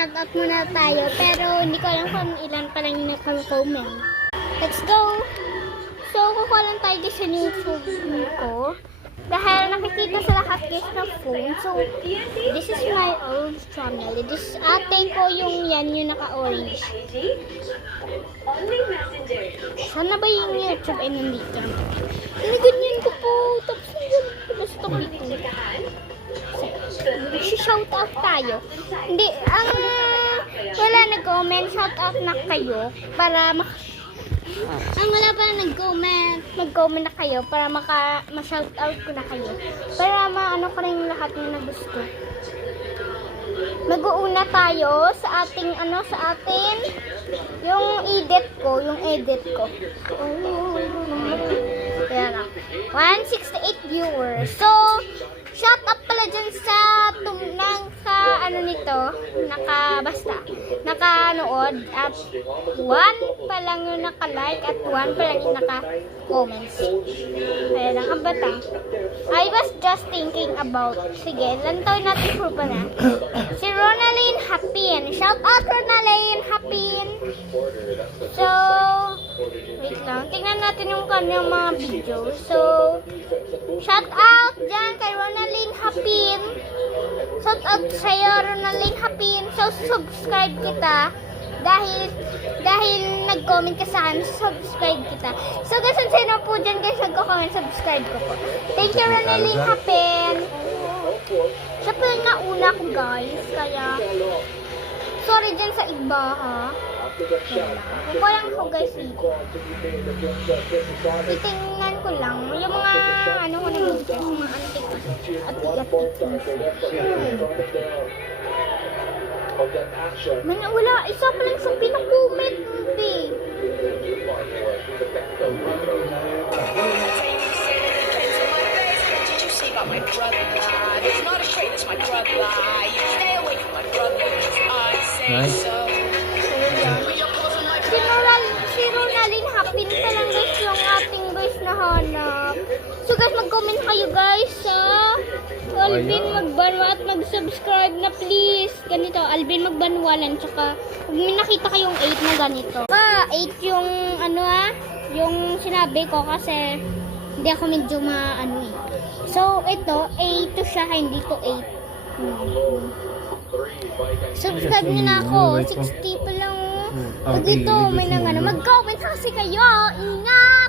shoutout muna tayo. Pero hindi ko alam kung ilan pa lang yung nakang-comment. Let's go! So, kukuha lang tayo sa new phone ko. Dahil nakikita sa lahat guys na phone. So, this is my old channel. This ating ko yung yan, yung naka-orange. Sana ba yung YouTube ay nandito? Hindi ganyan ko po. Tapos yun, gusto ko dito. Shoutout tayo. Hindi, wala nag-comment. Shoutout na kayo para wala pa mag-comment na kayo para ma-shoutout ko na kayo. Para maano ko rin lahat na gusto. Mag-uuna tayo sa ating yung edit ko. Ayan na. 168 viewers. So, shout out pala dyan sa nakanood at 1 pa lang yung naka-like at 1 pa lang yung naka-comments. Ayan ang kabata. I was just thinking about, sige, lantoy natin po pa na. Si Ronaline Hapin. Shout out Ronaline Hapin. So, wait lang. Tingnan natin yung kanyang mga video. So, shout out dyan kay Ronaline Hapin. Shout out sa'yo Ronaline Hapin. So, subscribe kita. Dahil nag-comment ka sa akin, subscribe kita. So, guys, sino po dyan guys nagko-comment, subscribe ko po. Thank you Ronaline Hapin. Siya po yung nauna ko guys. Kaya, sorry dyan sa iba ha. Kukulang ko guys dito. Titingnan ko lang. Yung mga ko na guys, mga antik at wala, isa pa lang sa pinakomment hindi. Nice. Si Ronaline Hapin pa lang guys yung ating guys na hanap. So guys, mag-comment kayo guys sa Alvin Magbanwa at mag-subscribe na please. Ganito, Alvin Magbanwa lang. Tsaka, pag may nakita kayong 8 na ganito. 8 yung yung sinabi ko kasi hindi ako medyo So, ito, 8 to siya, hindi to 8. Subscribe nyo na ako. 60 pa lang. Pag ito, may mag-comment kasi kayo. Ingat!